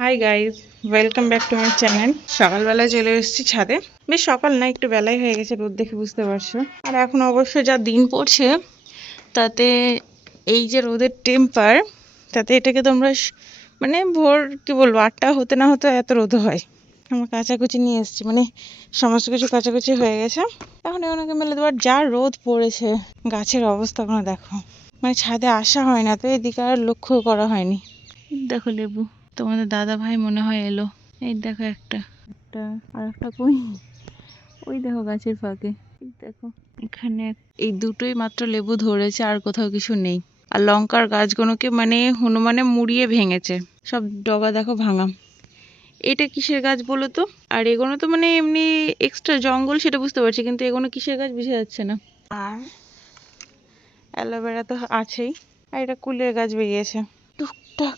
Hi guys, welcome back to my channel. সকালবেলায় চলে এসেছি ছাদে। বেশ সকাল না, একটু বেলাই হয়ে গেছে, রোদ দেখে বুঝতে পারছো। আর এখন অবশ্য যা দিন পড়ছে তাতে এই যে রোদের টেম্পার, তাতে এটাকে তোমরা মানে ভোর কি বলবো 8টা হতে না হতে এত রোদ হয়। আমরা কাচাকুচি নিয়ে এসেছি, মানে সমস্ত কিছু কাচাকুচি হয়ে গেছে। এখন ওনাকে মেলে দেওয়ার যা রোদ পড়েছে, গাছের অবস্থা কোনো দেখো, মানে ছাদে আসা হয় না, তো এদিকে আর লক্ষ্য করা হয়নি। দেখো লেবু, তোমাদের দাদা ভাই মনে হয় এলো। এই দেখো একটা একটা আর একটা কই, ওই দেখো গাছের ফাঁকে, এই দেখো এখানে এই দুটোই মাত্র লেবু ধরেছে, আর কোথাও কিছু নেই। আর লঙ্কার গাছগুলোকে মানে হনুমানে মুড়িয়ে ভেঙেছে, সব ডগা দেখো ভাঙা। এটা কিসের গাছ বলো তো? আর এগুলো তো মানে এমনি এক্সট্রা জঙ্গল, সেটা বুঝতে পারছি, কিন্তু এগুলো কিসের গাছ বুঝে যাচ্ছে না। আর অ্যালোভেরা তো আছেই, আর এটা কুলের গাছ বেরিয়েছে টুকটাক।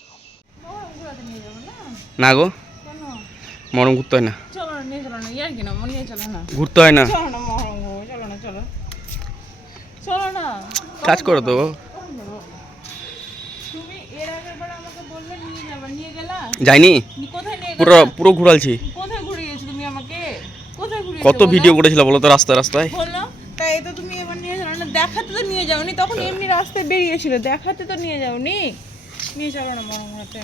না গো, মরম ঘুরতে হয় না। চলো না, নিয়ে চলো না, ইয়ার কি না, নিয়ে চলো না, ঘুরতে হয় না, চলো না মহরম গো, চলো না, চলো চলো না। কাজ করো তো। তুমি এর আগের বার আমাকে বললে নিয়ে যাবে, নিয়ে গেলা? যাইনি, কোথায় নিয়ে পুরো গেলা? পুরো ঘুরালছি। কোথায় ঘুরিয়েছো তুমি আমাকে? কোথায় ঘুরিয়েছো কত ভিডিও করেছিল বলো তো, রাস্তায় রাস্তায়। বললো তাই, তো তুমি এবার নিয়ে যাও না, দেখাতে তো নিয়ে যাওনি, তখন এমনি রাস্তায় বেরিয়েছিল, দেখাতে তো নিয়ে যাওনি। নিয়ে চলো না মরম হাতে,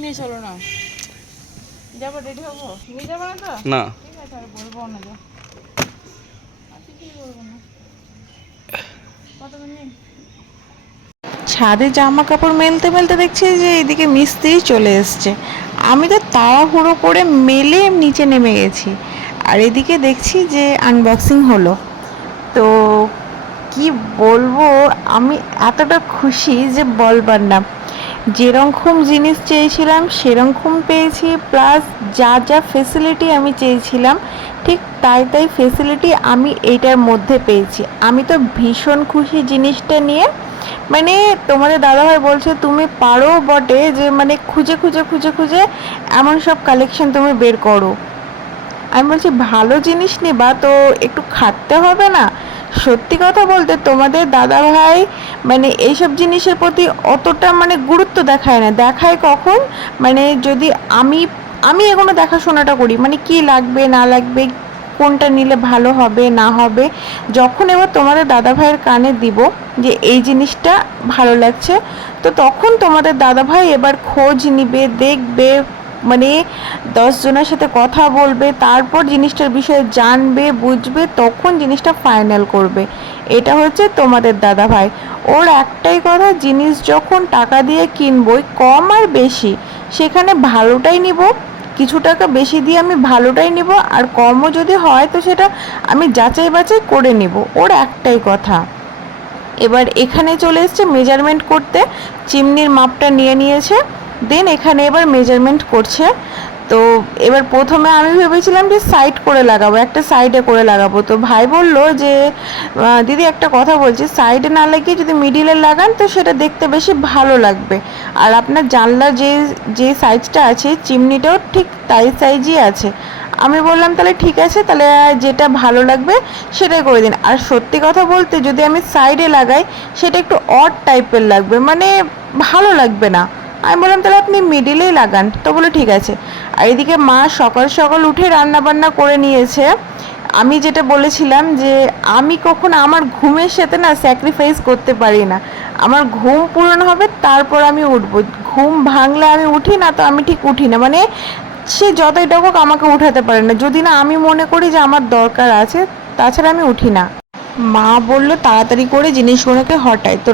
নিয়ে চলো না। যাবো, রেডি হবো, নিয়ে যাবো না তো? না, ঠিক আছে, আর বলবো না, যা কি বলবো না। ছাদে জামা কাপড় মেলতে মেলতে দেখছি যে এদিকে মিস্ত্রি চলে এসছে। আমি তো তাড়াহুড়ো করে মেলে নিচে নেমে গেছি, আর এদিকে দেখছি যে আনবক্সিং হলো। তো কি বলবো, আমি এতটা খুশি যে বলবার না। যেরকম জিনিস চেয়েছিলাম সেরকম পেয়েছি, প্লাস যা যা ফেসিলিটি আমি চেয়েছিলাম ঠিক তাই তাই ফেসিলিটি আমি এইটার মধ্যে পেয়েছি। আমি তো ভীষণ খুশি জিনিসটা নিয়ে। মানে তোমাদের দাদাভাই বলছে তুমি পারো বটে, যে মানে খুঁজে খুঁজে খুঁজে খুঁজে এমন সব কালেকশন তুমি বের করো। আমি বলছি ভালো জিনিস নিবা তো একটু খাটতে হবে না? সত্যি কথা বলতে তোমাদের দাদাভাই মানে এইসব জিনিসের প্রতি অতটা মানে গুরুত্ব দেখায় না। দেখায় কখন, মানে যদি আমি আমি এখনো দেখাশোনাটা করি, মানে কি লাগবে না লাগবে, কোনটা নিলে ভালো হবে না হবে। যখন এবার তোমাদের দাদাভাইয়ের কানে দিব যে এই জিনিসটা ভালো লাগছে, তো তখন তোমাদের দাদাভাই এবার খোঁজ নিবে, দেখবে, মানে 10 জনের সাথে কথা বলবে, তারপর জিনিসটার বিষয়ে জানবে বুঝবে, তখন জিনিসটা ফাইনাল করবে। এটা হচ্ছে তোমাদের দাদা ভাই। ওর একটাই কথা, জিনিস যখন টাকা দিয়ে কিনবই, কম আর বেশি, সেখানে ভালোটাই নিব। কিছু টাকা বেশি দিয়ে আমি ভালোটাই নিব, আর কমও যদি হয় তো সেটা আমি যাচাই বাছাই করে নিব। ওর একটাই কথা। এবার এখানে চলে এসছে মেজারমেন্ট করতে, চিমনির মাপটা নিয়ে নিয়েছে, দেন এখানে এবার মেজারমেন্ট করছে। তো এবার প্রথমে আমি ভেবেছিলাম যে সাইড করে লাগাবো, একটা সাইডে করে লাগাবো। তো ভাই বলল যে দিদি একটা কথা বলছি, সাইডে না লাগিয়ে যদি মিডিলে লাগান তো সেটা দেখতে বেশি ভালো লাগবে। আর আপনার জানলার যে যে সাইজটা আছে, চিমনিটাও ঠিক তাই সাইজই আছে। আমি বললাম তাহলে ঠিক আছে, তাহলে যেটা ভালো লাগবে সেটাই করে দিন। আর সত্যি কথা বলতে যদি আমি সাইডে লাগাই সেটা একটু অড টাইপের লাগবে, মানে ভালো লাগবে না। আমি বললাম তাহলে আপনি মিডিলেই লাগান, তো বলে ঠিক আছে। আর এদিকে মা সকাল সকাল উঠে রান্না বান্না করে নিয়েছে। আমি যেটা বলেছিলাম যে আমি কখনো আমার ঘুমের সাথে না স্যাক্রিফাইস করতে পারি না। আমার ঘুম পূরণ হবে তারপর আমি উঠবো। ঘুম ভাঙলে আমি উঠি না, তো আমি ঠিক উঠি না, মানে সে যতই ডাকুক আমাকে উঠাতে পারে না, যদি না আমি মনে করি যে আমার দরকার আছে, তাছাড়া আমি উঠি না। মা বললো তাড়াতাড়ি করে জিনিসগুলোকে হটাই। তো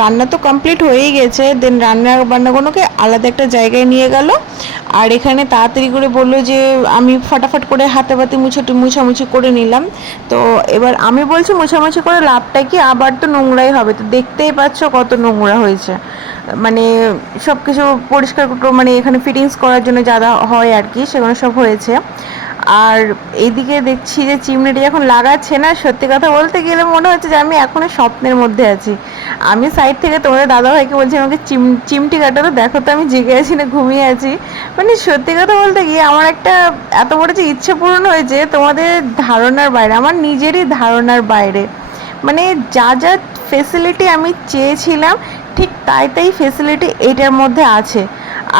রান্না তো কমপ্লিট হয়েই গেছে, দেন বান্নাগুলোকে আলাদা একটা জায়গায় নিয়ে গেল। আর এখানে তাড়াতাড়ি করে বললো যে আমি ফটাফট করে হাতে পাতে মুছামুছি করে নিলাম। তো এবার আমি বলছি মুছামুছি করে লাভটা কি, আবার তো নোংরাই হবে। তো দেখতেই পাচ্ছ কত নোংরা হয়েছে, মানে সব কিছু পরিষ্কার, মানে এখানে ফিটিংস করার জন্য যা হয় আর কি, সেগুলো সব হয়েছে। আর এইদিকে দেখছি যে চিমনিটা যখন লাগাচ্ছে না, সত্যি কথা বলতে গেলে মনে হচ্ছে যে আমি এখনো স্বপ্নের মধ্যে আছি। আমি সাইড থেকে তোমাদের দাদাভাইকে বলছি আমাকে চিমটি কাটাতো, দেখো তো আমি জেগে আছি না ঘুমিয়ে আছি। মানে সত্যি কথা বলতে গিয়ে আমার একটা এত বড় যে ইচ্ছে পূরণ হয়েছে, তোমাদের ধারণার বাইরে, আমার নিজেরই ধারণার বাইরে। মানে যা যা ফেসিলিটি আমি চেয়েছিলাম ঠিক তাই তাই ফেসিলিটি এইটার মধ্যে আছে।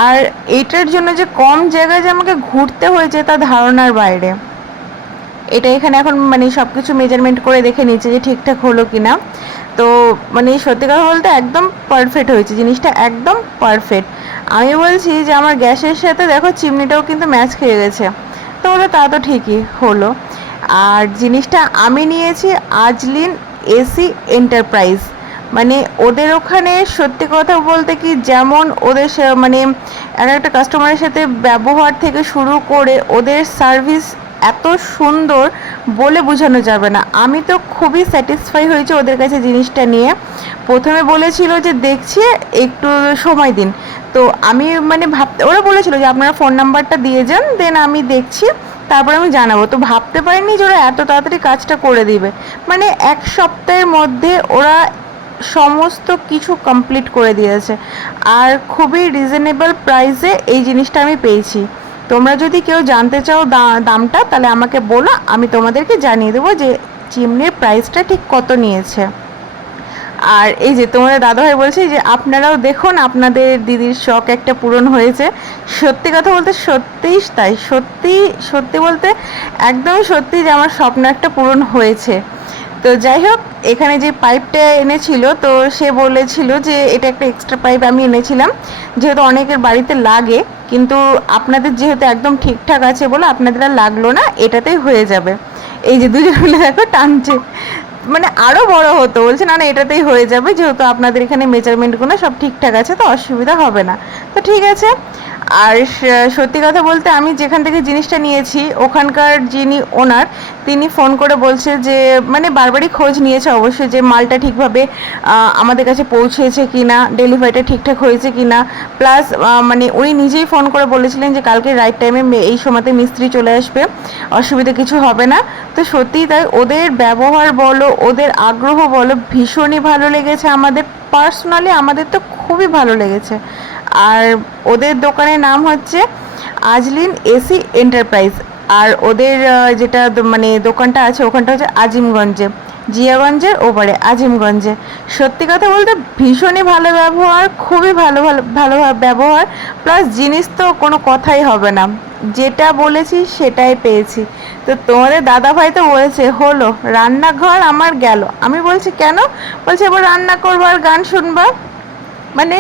আর এইটার জন্য যে কম জায়গায় যে আমাকে ঘুরতে হয়েছে তা ধারণার বাইরে। এটা এখানে এখন মানে সব কিছু মেজারমেন্ট করে দেখে নিচ্ছে যে ঠিকঠাক হলো কি না। তো মানে সত্যি কথা বলতে একদম পারফেক্ট হয়েছে জিনিসটা, একদম পারফেক্ট। আমি বলছি যে আমার গ্যাসের সাথে দেখো চিমনিটাও কিন্তু ম্যাচ খেয়ে গেছে। তো বলো তা তো ঠিকই হলো। আর জিনিসটা আমি নিয়েছি আজলিন এসি এন্টারপ্রাইজ। মানে ওদের ওখানে সত্যি কথা বলতে কি যেমন ওদের মানে এক একটা কাস্টমারের সাথে ব্যবহার থেকে শুরু করে ওদের সার্ভিস এত সুন্দর বলে বোঝানো যাবে না। আমি তো খুবই স্যাটিসফাই হয়েছি ওদের কাছে জিনিসটা নিয়ে। প্রথমে বলেছিল যে দেখছি একটু সময় দিন, তো আমি মানে ওরা বলেছিল যে আপনারা ফোন নাম্বারটা দিয়ে যান, দেন আমি দেখছি তারপর আমি জানাবো। তো ভাবতে পারিনি যে ওরা এত তাড়াতাড়ি কাজটা করে দিবে। মানে 1 সপ্তাহের মধ্যে ওরা সমস্ত কিছু কমপ্লিট করে দিয়েছে, আর খুবই রিজনেবল প্রাইসে এই জিনিসটা আমি পেয়েছি। তোমরা যদি কেউ জানতে চাও দামটা, তাহলে আমাকে বলো, আমি তোমাদেরকে জানিয়ে দেবো যে চিমনির প্রাইসটা ঠিক কত নিয়েছে। আর এই যে তোমাদের দাদাভাই বলছে যে আপনারাও দেখুন আপনাদের দিদির শখ একটা পূরণ হয়েছে। সত্যি কথা বলতে সত্যিই তাই, সত্যি সত্যি বলতে একদমই সত্যি যে আমার স্বপ্ন একটা পূরণ হয়েছে। তো যাই হোক, এখানে যে পাইপটা এনেছিল তো সে বলেছিল যে এটা একটা এক্সট্রা পাইপ আমি এনেছিলাম, যেহেতু অনেকের বাড়িতে লাগে, কিন্তু আপনাদের যেহেতু একদম ঠিকঠাক আছে বলে আপনাদের আর লাগলো না, এটাতেই হয়ে যাবে। এই যে দুজন মিলে দেখো টানছে, মানে আরও বড় হতো, বলছে না না এটাতেই হয়ে যাবে, যেহেতু আপনাদের এখানে মেজারমেন্টগুলো সব ঠিকঠাক আছে তো অসুবিধা হবে না। তো ঠিক আছে। আর সত্যি কথা বলতে আমি যেখান থেকে জিনিসটা নিয়েছি ওখানকার যিনি ওনার, তিনি ফোন করে বলছে যে মানে বারবারই খোঁজ নিয়েছে অবশ্যই যে মালটা ঠিকভাবে আমাদের কাছে পৌঁছেছে কি না, ডেলিভারিটা ঠিকঠাক হয়েছে কি না। প্লাস মানে উনি নিজেই ফোন করে বলেছিলেন যে কালকে রাইট টাইমে এই সময়তে মিস্ত্রি চলে আসবে, অসুবিধা কিছু হবে না। তো সত্যিই তাই, ওদের ব্যবহার বলো, ওদের আগ্রহ বলো, ভীষণই ভালো লেগেছে আমাদের। পার্সোনালি আমাদের তো খুবই ভালো লেগেছে। আর ওদের দোকানের নাম হচ্ছে আজলিন এসি এন্টারপ্রাইজ। আর ওদের যেটা মানে দোকানটা আছে ওখানটা হচ্ছে আজিমগঞ্জে, জিয়াগঞ্জের ওপারে আজিমগঞ্জে। সত্যি কথা বলতে ভীষণই ভালো ব্যবহার, খুবই ভালো ভালো ভালো ব্যবহার। প্লাস জিনিস তো কোনো কথাই হবে না, যেটা বলেছি সেটাই পেয়েছি। তো তোমাদের দাদাভাই তো বলেছে হলো রান্নাঘর আমার গেল। আমি বলছি কেন? বলছে এবার রান্না করবো আর গান শুনবা। মানে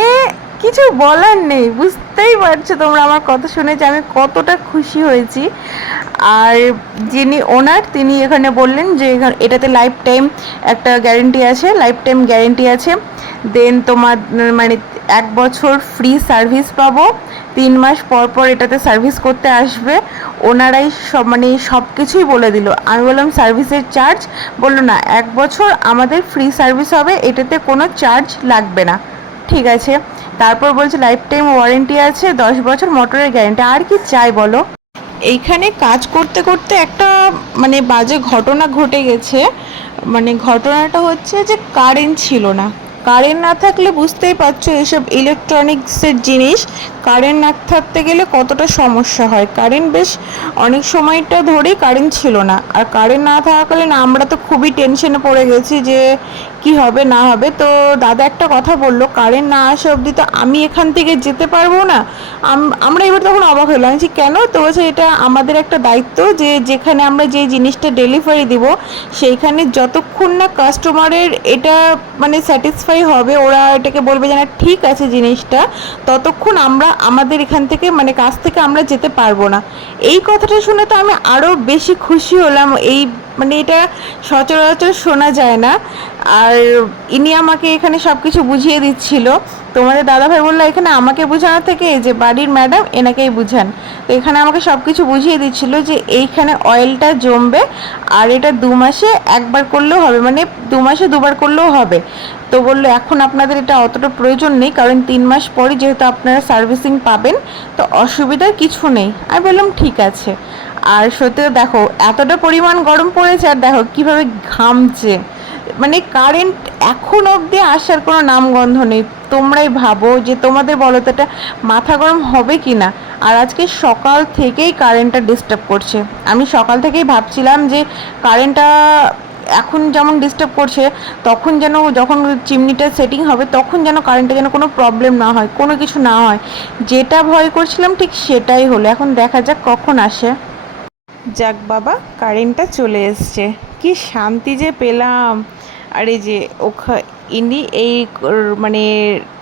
কিছু বলার নেই, বুঝতেই পারছো তোমরা আমার কথা শুনে যে আমি কতটা খুশি হয়েছি। আর যিনি ওনার তিনি এখানে বললেন যে এটাতে লাইফ টাইম একটা গ্যারেন্টি আছে, লাইফ টাইম গ্যারেন্টি আছে। দেন তোমার মানে 1 বছর ফ্রি সার্ভিস পাবো, 3 মাস পর পর এটাতে সার্ভিস করতে আসবে। ওনারাই সব মানে সব কিছুই বলে দিল। আমি বললাম সার্ভিসের চার্জ? বললো না, 1 বছর আমাদের ফ্রি সার্ভিস হবে, এটাতে কোনো চার্জ লাগবে না। ঠিক আছে। তারপর বলছে লাইফ টাইম ওয়ারেন্টি আছে, 10 বছর মোটরের গ্যারেন্টি। আর কি চাই বলো? এইখানে কাজ করতে করতে একটা মানে বাজে ঘটনা ঘটে গেছে। মানে ঘটনাটা হচ্ছে যে কারেন্ট ছিল না। কারেন্ট না থাকলে বুঝতেই পারছো এসব ইলেকট্রনিক্সের জিনিস কারেন্ট না থাকতে গেলে কতটা সমস্যা হয়। কারেন্ট বেশ অনেক সময়টা ধরেই কারেন্ট ছিল না, আর কারেন্ট না থাকাকালীন আমরা তো খুবই টেনশনে পড়ে গেছি যে কি হবে না হবে। তো দাদা একটা কথা বললো, কারেন্ট না আসা অবধি তো আমি এখান থেকে যেতে পারবো না। আমরা এবার তখন অবাক হলাম, আমি কেন? তো বলছে এটা আমাদের একটা দায়িত্ব যে যেখানে আমরা যে জিনিসটা ডেলিভারি দিব সেইখানে যতক্ষণ না কাস্টমারের এটা মানে স্যাটিসফাই হবে, ওরা এটাকে বলবে যে না ঠিক আছে জিনিসটা, ততক্ষণ আমরা আমাদের এখান থেকে মানে কাছ থেকে আমরা যেতে পারবো না। এই কথাটা শুনে তো আমি আরও বেশি খুশি হলাম। এই মানে এটা সচরাচর শোনা যায় না। আর ইনি আমাকে এখানে সব কিছু বুঝিয়ে দিচ্ছিল। তোমাদের দাদাভাই বললো এখানে আমাকে বোঝানো থেকে যে বাড়ির ম্যাডাম এনাকেই বুঝান। তো এখানে আমাকে সব কিছু বুঝিয়ে দিচ্ছিল যে এইখানে অয়েলটা জমবে, আর এটা 2 মাসে একবার করলেও হবে, মানে 2 মাসে 2বার করলেও হবে। তো বললো এখন আপনাদের এটা অতটা প্রয়োজন নেই, কারণ 3 মাস পরে যেহেতু আপনারা সার্ভিসিং পাবেন, তো অসুবিধার কিছু নেই। আমি বললাম ঠিক আছে। আর সত্যি দেখো এতটা পরিমাণ গরম পড়েছে, আর দেখো কিভাবে ঘামছে। মানে কারেন্ট এখন অবধি আসার কোনো নামগন্ধ নেই। তোমরাই ভাবো যে তোমাদের বলো তো এটা মাথা গরম হবে কি না। আর আজকে সকাল থেকেই কারেন্টটা ডিস্টার্ব করছে। আমি সকাল থেকেই ভাবছিলাম যে কারেন্টটা এখন যেমন ডিস্টার্ব করছে, তখন যেন যখন চিমনিটা সেটিং হবে তখন যেন কারেন্টে যেন কোনো প্রবলেম না হয়, কোনো কিছু না হয়। যেটা ভয় করছিলাম ঠিক সেটাই হলো। এখন দেখা যাক কখন আসে। যাক বাবা, কারেন্টটা চলে এসছে, কি শান্তি যে পেলাম। আর এই যে ইনি এই মানে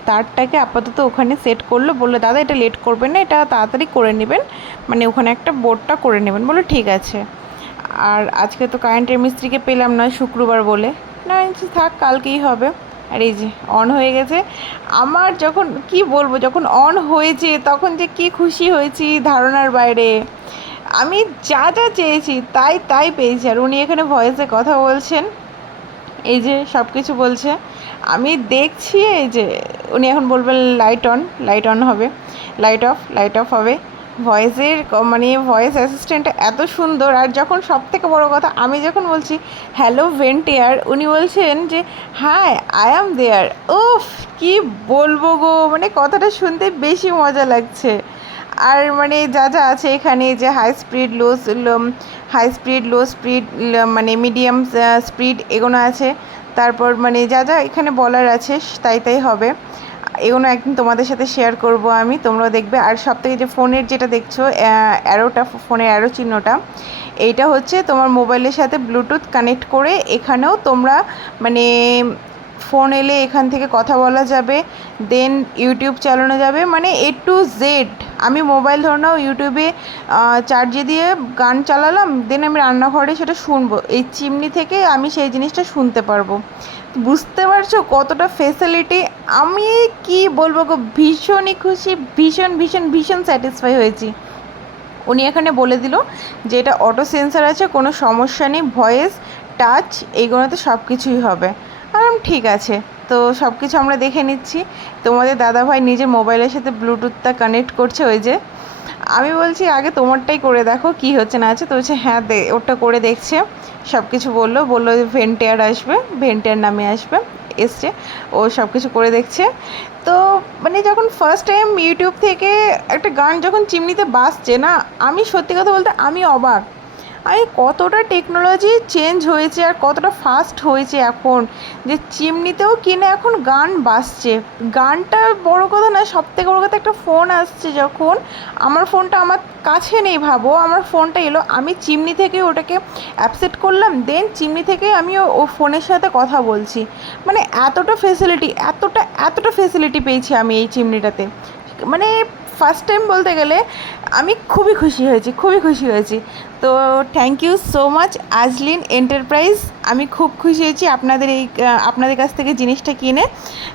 তারটাকে আপাতত ওখানে সেট করলো, বললো দাদা এটা লেট করবেন না, এটা তাড়াতাড়ি করে নেবেন, মানে ওখানে একটা বোর্ডটা করে নেবেন। বললো ঠিক আছে। আর আজকে তো কারেন্টের মিস্ত্রিকে পেলাম না, শুক্রবার বলে, না বলছি থাক কালকেই হবে। আর এই যে অন হয়ে গেছে। আমার যখন কি বলবো, যখন অন হয়েছে তখন যে কি খুশি হয়েছি ধারণার বাইরে। আমি যা যা চেয়েছি তাই তাই পেয়েছি। আর উনি এখানে ভয়েসে কথা বলছেন, এই যে সব কিছু বলছে, আমি দেখছি। এই যে উনি এখন বলবেন লাইট অন হবে, লাইট অফ হবে। ভয়েসের মানে ভয়েস অ্যাসিস্ট্যান্টটা এত সুন্দর। আর যখন সব থেকে বড়ো কথা, আমি যখন বলছি হ্যালো ভেন্টিয়ার, উনি বলছেন যে হাই আই অ্যাম দেয়ার। উফ, কি বলবো গো, মানে কথাটা শুনতে বেশি মজা লাগছে। আর মানে যা যা আছে এখানে, যে হাই স্পিড লো স্পিড মানে মিডিয়াম স্পিড এগুলো আছে। তারপর মানে যা যা এখানে বলার আছে তাই তাই হবে। এগুলো একদিন তোমাদের সাথে শেয়ার করব আমি, তোমরাও দেখবে। আর সব থেকে যে ফোনের যেটা দেখছো অ্যারোটা, ফোনের অ্যারো চিহ্নটা, এইটা হচ্ছে তোমার মোবাইলের সাথে ব্লুটুথ কানেক্ট করে এখানেও তোমরা মানে ফোন এলে এখান থেকে কথা বলা যাবে, দেন ইউটিউব চালানো যাবে, মানে A to Z। আমি মোবাইল ধরে নাও ইউটিউবে চার্জে দিয়ে গান চালালাম, দেন আমি রান্নাঘরে সেটা শুনবো, এই চিমনি থেকে আমি সেই জিনিসটা শুনতে পারবো। বুঝতে পারছো কতটা ফেসিলিটি? আমি কি বলবো গো, ভীষণই খুশি, ভীষণ ভীষণ ভীষণ স্যাটিসফাই হয়েছি। উনি এখানে বলে দিল যে এটা অটো সেন্সার আছে, কোনো সমস্যা নেই, ভয়েস টাচ এইগুলোতে সব কিছুই হবে। ঠিক আছে। তো সব কিছু আমরা দেখে নিচ্ছি। তোমাদের দাদাভাই নিজের মোবাইলের সাথে ব্লুটুথটা কানেক্ট করছে, ওই যে আমি বলছি আগে তোমারটাই করে দেখো কি হচ্ছে না আছে। তো হচ্ছে হ্যাঁ ওটা করে দেখছে, সব কিছু বললো ভেন্টিয়ার আসবে, ভেন্টিয়ার নামে আসবে, এসছে, ও সব কিছু করে দেখছে। তো মানে যখন ফার্স্ট টাইম ইউটিউব থেকে একটা গান যখন চিমনিতে বাজছে না, আমি সত্যি কথা বলতে আমি অবাক। আমি কতটা টেকনোলজি চেঞ্জ হয়েছে আর কতটা ফাস্ট হয়েছে এখন, যে চিমনিতেও কিনে এখন গান বাজছে। গানটা বড় কথা না, সব থেকে বড় কথা একটা ফোন আসছে যখন, আমার ফোনটা আমার কাছে নেই, ভাবো আমার ফোনটা এলো, আমি চিমনি থেকে ওটাকে অ্যাপসেট করলাম, দেন চিমনি থেকে আমি ও ফোনের সাথে কথা বলছি। মানে এতটা ফেসিলিটি পেয়েছি আমি এই চিমনিটাতে। মানে ফার্স্ট টাইম বলতে গেলে আমি খুবই খুশি হয়েছি। তো thank you so much Azlin Enterprise. আমি খুব খুশি হয়েছি আপনাদের কাছ থেকে জিনিসটা কিনে।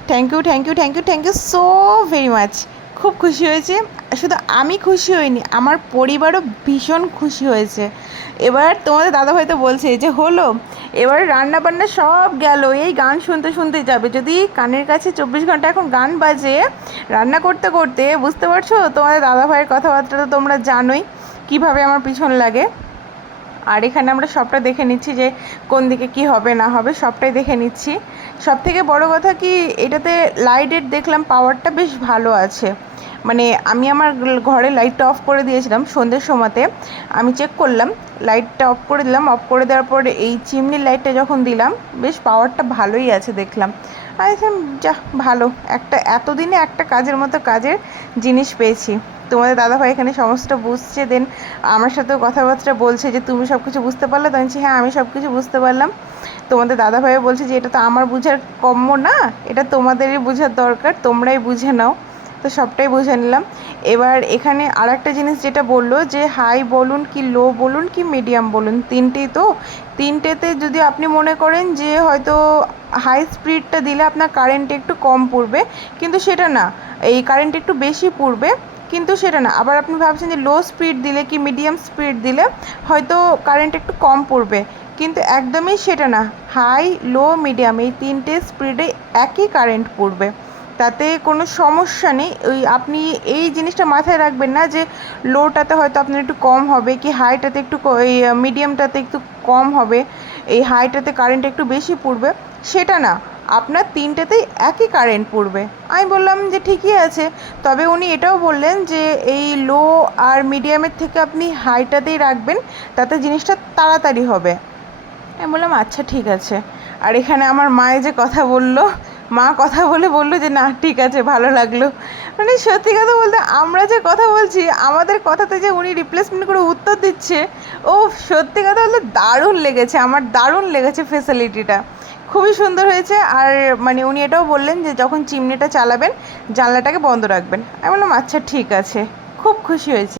Thank you so very much. খুব খুশি হয়েছে। শুধু আমি খুশি হইনি, আমার পরিবারও ভীষণ খুশি হয়েছে। এবার তোমাদের দাদাভাই তো বলছে যে হলো, এবার রান্না বান্না সব গেল, এই গান শুনতে শুনতে যাবে। যদি কানের কাছে 24 ঘন্টা এখন গান বাজে রান্না করতে করতে, বুঝতে পারছো তোমাদের দাদাভাইয়ের কথাবার্তা তো তোমরা জানোই কিভাবে আমার পিছন লাগে। আর এখানে আমরা সবটা দেখে নিচ্ছি যে কোন দিকে কি হবে না হবে, সবটাই দেখে নিচ্ছি। সব থেকে বড় কথা কি, এটাতে লাইটের দেখলাম পাওয়ারটা বেশ ভালো আছে। মানে আমি আমার ঘরে লাইটটা অফ করে দিয়েছিলাম সন্ধ্যের সময়তে, আমি চেক করলাম, লাইটটা অফ করে দিলাম, অফ করে দেওয়ার পরে এই চিমনির লাইটটা যখন দিলাম, বেশ পাওয়ারটা ভালোই আছে দেখলাম। আচ্ছা, যা ভালো, একটা এতদিনে একটা কাজের মতো কাজের জিনিস পেয়েছি। তোমাদের দাদাভাই এখানে সমস্তটা বুঝছে, দেন আমার সাথেও কথাবার্তা বলছে যে তুমি সব কিছু বুঝতে পারলে? তো বলছি হ্যাঁ আমি সব কিছু বুঝতে পারলাম। তোমাদের দাদাভাইও বলছে যে এটা তো আমার বুঝার কম্য না, এটা তোমাদেরই বোঝার দরকার, তোমরাই বুঝে নাও। তো সবটাই বুঝে নিলাম। এবার এখানে আর একটা জিনিস যেটা বললো যে হাই বলুন কি লো বলুন কি মিডিয়াম বলুন, তিনটেই তো। তিনটেতে যদি আপনি মনে করেন যে হয়তো হাই স্পিডটা দিলে আপনার কারেন্ট একটু কম পড়বে, কিন্তু সেটা না, এই কারেন্ট একটু বেশি পড়বে, কিন্তু সেটা না। আবার আপনি ভাবছেন যে লো স্পিড দিলে কি মিডিয়াম স্পিড দিলে হয়তো কারেন্ট একটু কম পড়বে, কিন্তু একদমই সেটা না। হাই লো মিডিয়াম এই তিনটে স্পিডে একই কারেন্ট পড়বে, তাতে কোনো সমস্যা নেই। ওই আপনি এই জিনিসটা মাথায় রাখবেন না যে লোটাতে হয়তো আপনার একটু কম হবে, কি হাইটাতে একটু এই মিডিয়ামটাতে একটু কম হবে, এই হাইটাতে কারেন্ট একটু বেশি পড়বে, সেটা না। আপনার তিনটেতেই একই কারেন্ট পড়বে। আমি বললাম যে ঠিকই আছে। তবে উনি এটাও বললেন যে এই লো আর মিডিয়ামের থেকে আপনি হাইটাতেই রাখবেন, তাতে জিনিসটা তাড়াতাড়ি হবে। আমি বললাম আচ্ছা ঠিক আছে। আর এখানে আমার মায়ে যে কথা বললো, মা কথা বলে বললো যে না ঠিক আছে, ভালো লাগলো। মানে সত্যি কথা বলতে আমরা যে কথা বলছি আমাদের কথাতে যে উনি রিপ্লেসমেন্ট করে উত্তর দিচ্ছে, ও সত্যি কথা বলতে দারুণ লেগেছে, আমার দারুণ লেগেছে ফেসিলিটিটা, খুবই সুন্দর হয়েছে। আর মানে উনি এটাও বললেন যে যখন চিমনিটা চালাবেন জানলাটাকে বন্ধ রাখবেন। আমি বললাম আচ্ছা ঠিক আছে, খুব খুশি হয়েছি।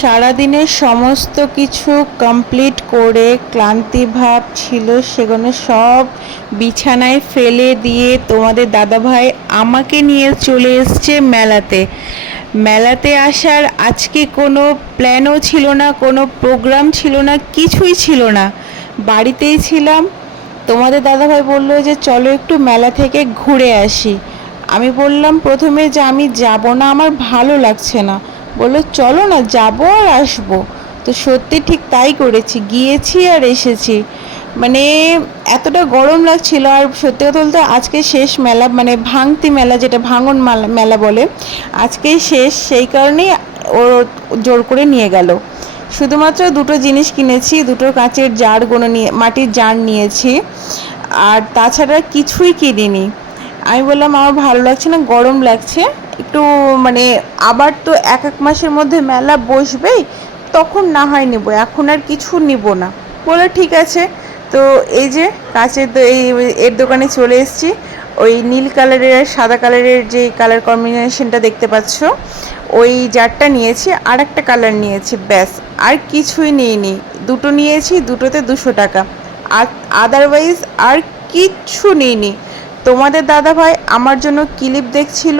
সারাদিনের সমস্ত কিছু কমপ্লিট করে ক্লান্তি ভাব ছিল সেগুলো সব বিছানায় ফেলে দিয়ে তোমাদের দাদাভাই আমাকে নিয়ে চলে এসছে মেলাতে। মেলাতে আসার আজকে কোনো প্ল্যানও ছিল না, কোনো প্রোগ্রাম ছিল না, কিছুই ছিল না, বাড়িতেই ছিলাম। তোমাদের দাদাভাই বললো যে চলো একটু মেলা থেকে ঘুরে আসি। আমি বললাম প্রথমে যে আমি যাব না, আমার ভালো লাগছে না। বললো চলো না, যাবো আর আসবো। তো সত্যি ঠিক তাই করেছি, গিয়েছি আর এসেছি। মানে এতটা গরম লাগছিল। আর সত্যি কথা বলতে আজকে শেষ মেলা, মানে ভাঙতি মেলা, যেটা ভাঙন মেলা বলে, আজকেই শেষ, সেই কারণেই ও জোর করে নিয়ে গেল। শুধুমাত্র দুটো জিনিস কিনেছি, দুটো কাঁচের জারগুলো নিয়ে, মাটির জার নিয়েছি, আর তাছাড়া কিছুই কিনিনি। আমি বললাম আমার ভালো লাগছে না, গরম লাগছে একটু, মানে আবার তো এক মাসের মধ্যে মেলা বসবেই, তখন না হয় নেবো, এখন আর কিছু নিব না। বলে ঠিক আছে। তো এই যে কাঁচের এই এর দোকানে চলে এসেছি। ওই নীল কালারের আর সাদা কালারের যে কালার কম্বিনেশনটা দেখতে পাচ্ছ, ওই জারটা নিয়েছি, আর একটা কালার নিয়েছি, ব্যাস আর কিছুই নিইনি। দুটো নিয়েছি, দুটোতে 200 টাকা, আর আদারওয়াইজ আর কিচ্ছু নিইনি। তোমাদের দাদাভাই আমার জন্য ক্লিপ দেখছিল,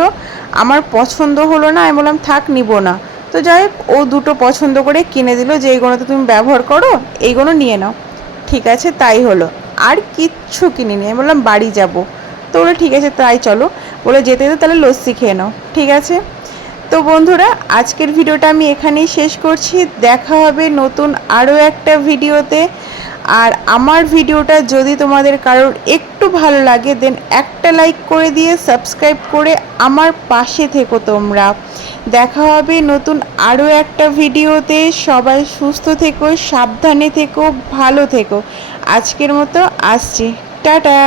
আমার পছন্দ হলো না, আমি বললাম থাক নিব না। তো যাই হোক, ও দুটো পছন্দ করে কিনে দিল যে এইগুলো তো তুমি ব্যবহার করো, এইগুলো নিয়ে নাও। ঠিক আছে তাই হলো, আর কিচ্ছু কিনিনি। আমি বললাম বাড়ি যাব। তো বলে ঠিক আছে তাই চলো, বলে যেতে যেতে তাহলে লস্যি খেয়ে নাও। ঠিক আছে। তো বন্ধুরা আজকের ভিডিওটা আমি এখানেই শেষ করছি, দেখা হবে নতুন আরও একটা ভিডিওতে। আর আমার ভিডিওটা যদি তোমাদের কারোর একটু ভালো লাগে দেন একটা লাইক করে দিয়ে সাবস্ক্রাইব করে আমার পাশে থেকো তোমরা। দেখা হবে নতুন আরও একটা ভিডিওতে। সবাই সুস্থ থেকো, সাবধানে থেকো, ভালো থেকো। আজকের মতো আসছি, টাটা।